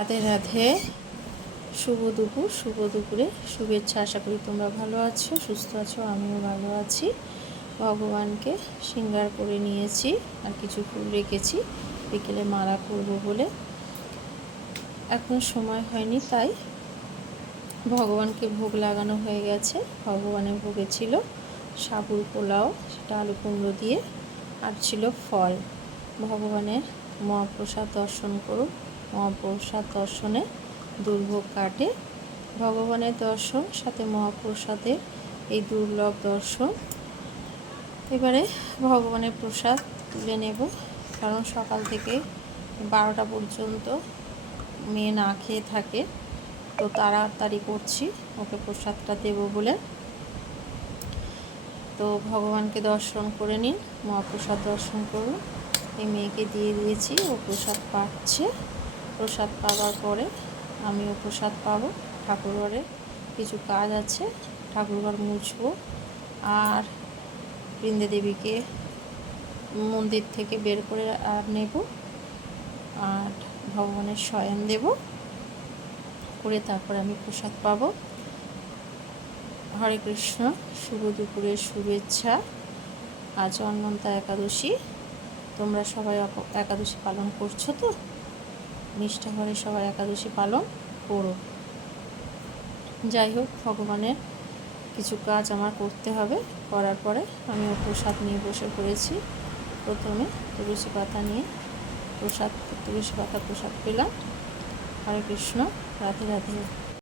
রাধে রাধে। শুভ দুপুর, শুভ দুপুরে শুভেচ্ছা। আশা করি তোমরা ভালো আছো, সুস্থ আছো, আমিও ভালো আছি। ভগবানকে সিঙ্গার করে নিয়েছি আর কিছু ফুল রেখেছি। বিকেলে মালা করব বলে। এখন সময় হয়নি, তাই ভগবানকে ভোগ লাগানো হয়ে গেছে। ভগবানের ভোগে ছিল সাবুর পোলাও, সেটা আলু কুমড়ো দিয়ে, আর ছিল ফল। ভগবানের মহাপ্রসাদ দর্শন করুন। মহাপ্রসাদ দর্শনে দুর্ভোগ কাটে। ভগবানের দর্শন, সাথে মহাপ্রসাদের এই দুর্লভ দর্শন। এবারে ভগবানের প্রসাদ তুলে নেব, কারণ সকাল থেকে বারোটা পর্যন্ত মেয়ে না খেয়ে থাকে। তো তাড়াতাড়ি করছি, ওকে প্রসাদটা দেব বলে। তো ভগবানকে দর্শন করে নিন, মহাপ্রসাদ দর্শন করুন। এই মেয়েকে দিয়ে দিয়েছি, ও প্রসাদ পাচ্ছে। প্রসাদ পাওয়ার পরে আমিও প্রসাদ পাবো। ঠাকুরঘরে কিছু কাজ আছে, ঠাকুরঘর মুছবো আর বৃন্দে দেবীকে মন্দির থেকে বের করে আর নেব আর ভগবানের শয়ন দেব। করে তারপরে আমি প্রসাদ পাবো। হরে কৃষ্ণ, শুভ দুপুরের শুভেচ্ছা। আজ অনন্তা একাদশী। তোমরা সবাই একাদশী পালন করছ তো? নিষ্ঠা করে সবাই একাদশী পালন করো। যাই হোক ভগবানের কিছু কাজ আমার করতে হবে। করার পরে আমি ও প্রসাদ নিয়ে বসে পড়েছি। প্রথমে তুলসী পাতা নিয়ে প্রসাদ, তুলসী পাতা প্রসাদ পেলাম। হরে কৃষ্ণ, রাধে রাধে।